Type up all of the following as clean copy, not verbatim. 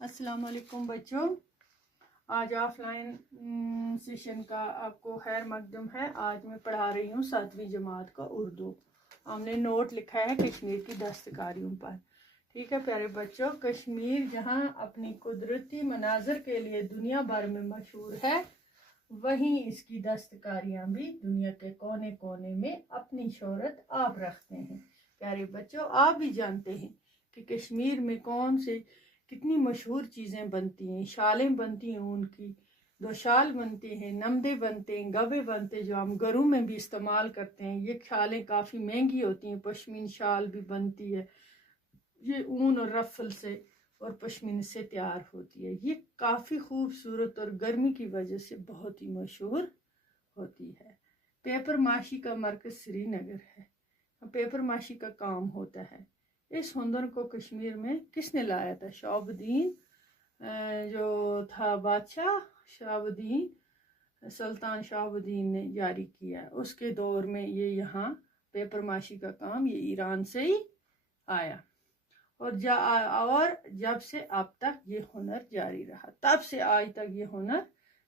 अस्सलाम वालेकुम बच्चों, आज ऑफलाइन सेशन का आपको खैर मकदम है। आज मैं पढ़ा रही हूँ 7वीं जमात का उर्दू। हमने नोट लिखा है कश्मीर की दस्तकारियों पर। ठीक है प्यारे बच्चों, कश्मीर जहाँ अपनी कुदरती मनाजर के लिए दुनिया भर में मशहूर है, वहीं इसकी दस्तकारियाँ भी दुनिया के कोने कोने में अपनी शोहरत आप रखते हैं। प्यारे बच्चों, आप भी जानते हैं कि कश्मीर में कौन से कितनी मशहूर चीज़ें बनती हैं। शालें बनती हैं, उनकी दो शाल बनती हैं, नमदे बनते हैं, गवे बनते हैं जो हम घरों में भी इस्तेमाल करते हैं। ये शालें काफ़ी महंगी होती हैं। पश्मीन शाल भी बनती है, ये ऊन और रफल से और पश्मीन से तैयार होती है। ये काफ़ी खूबसूरत और गर्मी की वजह से बहुत ही मशहूर होती है। पेपर माशी का मरकज़ श्रीनगर है, पेपर माशी का काम होता है। इस हुनर को कश्मीर में किसने लाया था? शहाबुद्दीन जो था बादशाह, शहाबुद्दीन सुल्तान शहाबुद्दीन ने जारी किया। उसके दौर में ये यहाँ पेपर माशी का काम ये ईरान से ही आया और जब से अब तक ये हुनर जारी रहा, तब से आज तक ये हुनर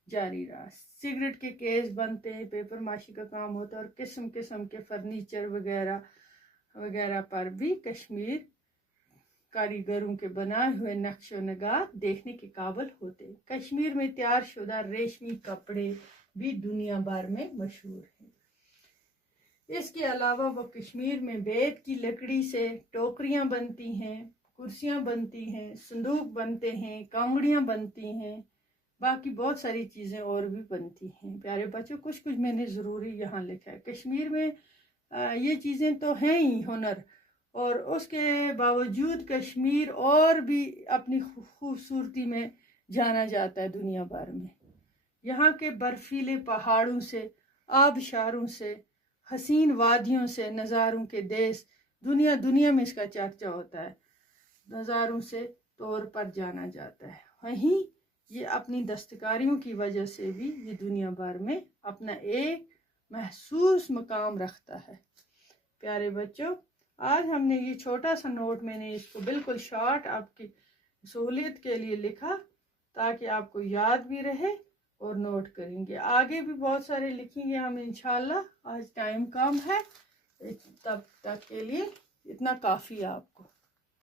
जारी रहा। सिगरेट के केस बनते हैं, पेपर माशी का काम होता है और किस्म किस्म के फर्नीचर वगैरह वगैरह पर भी कश्मीर कारीगरों के बनाए हुए नक्श नगार देखने के काबिल होते हैं। कश्मीर में तैयार शुदा रेशमी कपड़े भी दुनिया भर में मशहूर हैं। इसके अलावा वो कश्मीर में बेत की लकड़ी से टोकरियां बनती हैं, कुर्सियां बनती हैं, संदूक बनते हैं, कांगड़ियां बनती हैं, बाकी बहुत सारी चीज़ें और भी बनती हैं। प्यारे बच्चों, कुछ कुछ मैंने ज़रूरी यहाँ लिखा है। कश्मीर में ये चीज़ें तो हैं ही हुनर, और उसके बावजूद कश्मीर और भी अपनी खूबसूरती में जाना जाता है दुनिया भर में। यहाँ के बर्फीले पहाड़ों से, आबशारों से, हसीन वादियों से, नज़ारों के देश, दुनिया में इसका चर्चा होता है। नज़ारों से तौर पर जाना जाता है। वहीं ये अपनी दस्तकारियों की वजह से भी ये दुनिया भर में अपना एक महसूस मकाम रखता है। प्यारे बच्चों, आज हमने ये छोटा सा नोट, मैंने इसको बिल्कुल शॉर्ट आपकी सहूलियत के लिए लिखा ताकि आपको याद भी रहे और नोट करेंगे। आगे भी बहुत सारे लिखेंगे हम इंशाल्लाह। आज टाइम कम है, तब तक के लिए इतना काफ़ी है आपको।